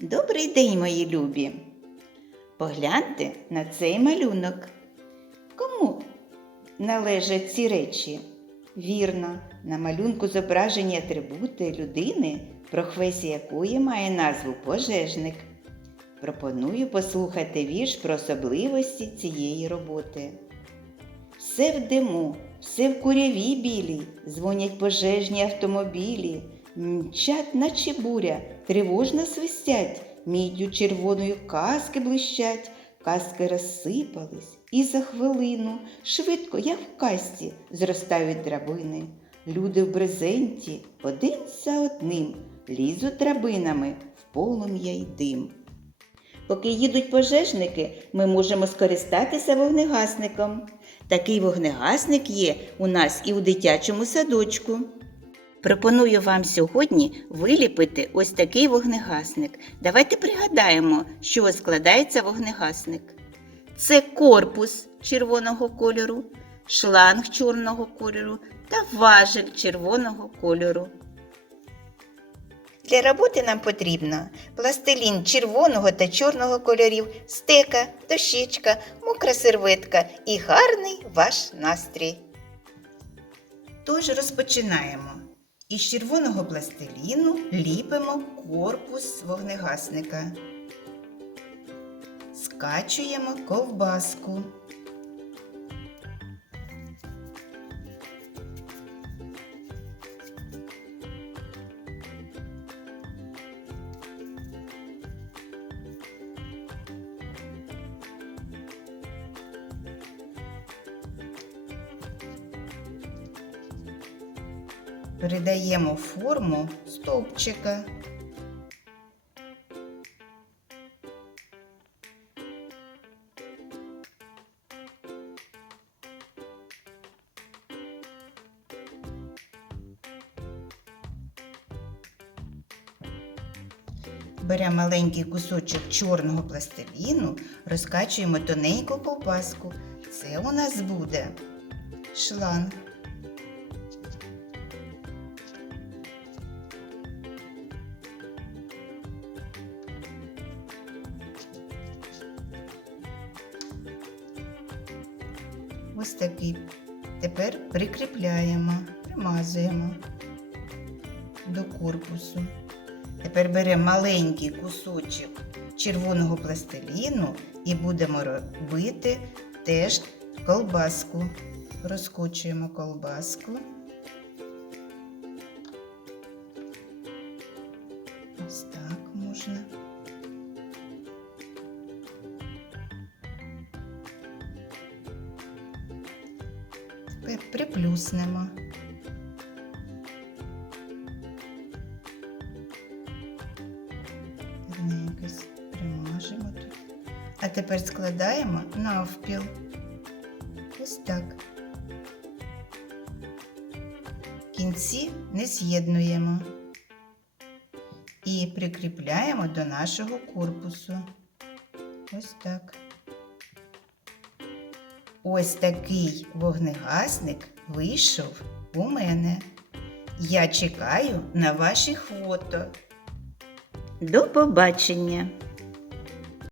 Добрий день, мої любі! Погляньте на цей малюнок. Кому належать ці речі? Вірно, на малюнку зображені атрибути людини, професія якої має назву пожежник. Пропоную послухати вірш про особливості цієї роботи. Все в диму, все в куряві білій, дзвонять пожежні автомобілі, мчать, наче буря, тривожно свистять, міддю червоною каски блищать, каски розсипались, і за хвилину, швидко, як в касті, зростають драбини. Люди в брезенті один за одним лізуть драбинами в полум'я й дим. Поки їдуть пожежники, ми можемо скористатися вогнегасником. Такий вогнегасник є у нас і у дитячому садочку. Пропоную вам сьогодні виліпити ось такий вогнегасник. Давайте пригадаємо, чого складається вогнегасник. Це корпус червоного кольору, шланг чорного кольору та важель червоного кольору. Для роботи нам потрібно пластилін червоного та чорного кольорів, стека, дощечка, мокра серветка і гарний ваш настрій. Тож розпочинаємо. Із червоного пластиліну ліпимо корпус вогнегасника. Скачуємо ковбаску. Передаємо форму стовпчика. Беремо маленький кусочок чорного пластиліну, розкачуємо тоненьку ковбаску. Це у нас буде шланг. Ось такий. Тепер прикріпляємо, примазуємо до корпусу. Тепер беремо маленький кусочок червоного пластиліну і будемо робити теж колбаску. Розкочуємо колбаску. Ось так можна. Приплюснемо. А тепер складаємо навпіл. Ось так. Кінці не з'єднуємо і прикріпляємо до нашого корпусу. Ось так. Ось такий вогнегасник вийшов у мене. Я чекаю на ваші фото. До побачення!